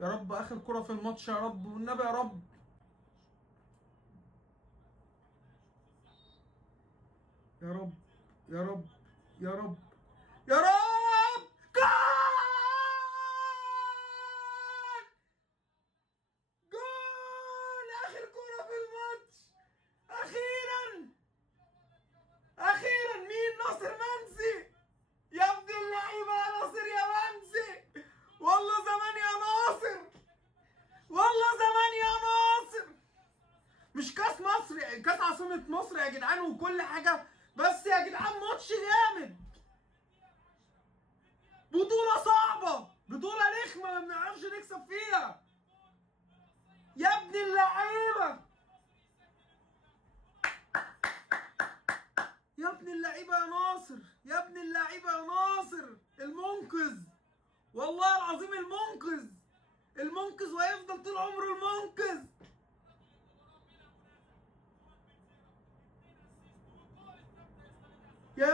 يا رب اخر كرة في الماتش يا رب والنبي يا رب. يا رب يا رب يا رب يا رب. جول! جول! اخر كرة في الماتش. اخيرا اخيرا. مين؟ ناصر منسي. يا ابن اللعيبة يا ناصر يا منسي. والله زمان يا ناصر. والله زمان يا ناصر. مش كاس مصر، كاس عاصمة مصر يا جدعان وكل حاجة، بس يا جدعان ماتش جامد. بطولة صعبة، بطولة رخمة ما بنعرفش نكسب فيها. يا ابن اللعيبة يا ابن اللعيبة يا ناصر، يا ابن اللعيبة يا ناصر. المنقذ، والله العظيم المنقذ. المنقذ وهيفضل طول عمره المنقذ. يا